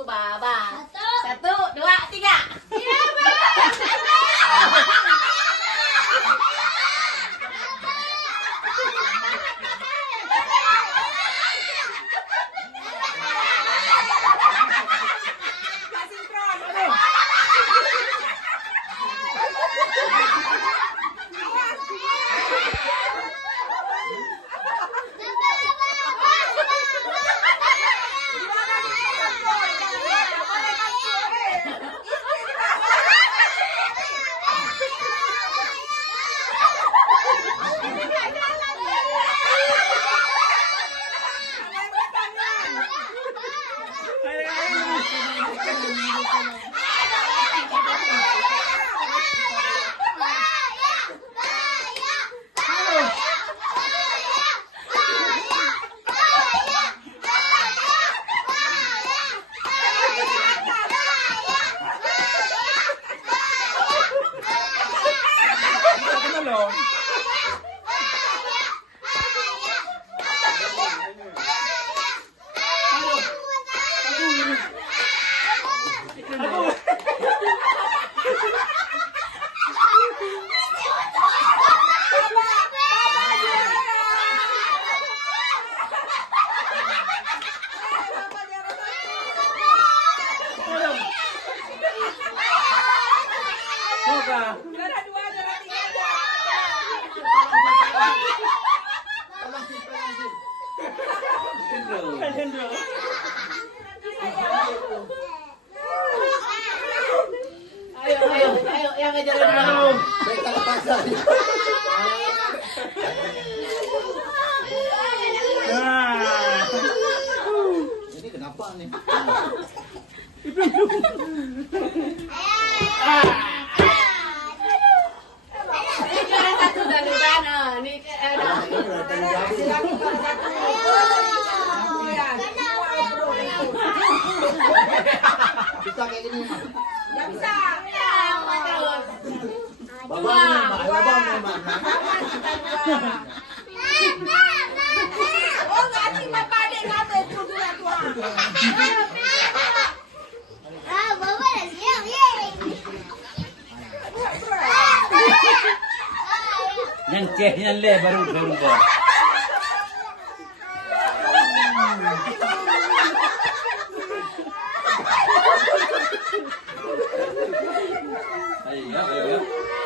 buku baba. Satu, dua, tiga. Ayo, yang ngejar dulu. Ini kenapa nih? Satu dari mana? Nih, Bisa kayak gini. nggak bisa. Terus. Babang nih, babang nih, Oh, nggak sih, bapak deh nggak itu dua tua. Yang cehnya le baru berubah. Ayo, ayo.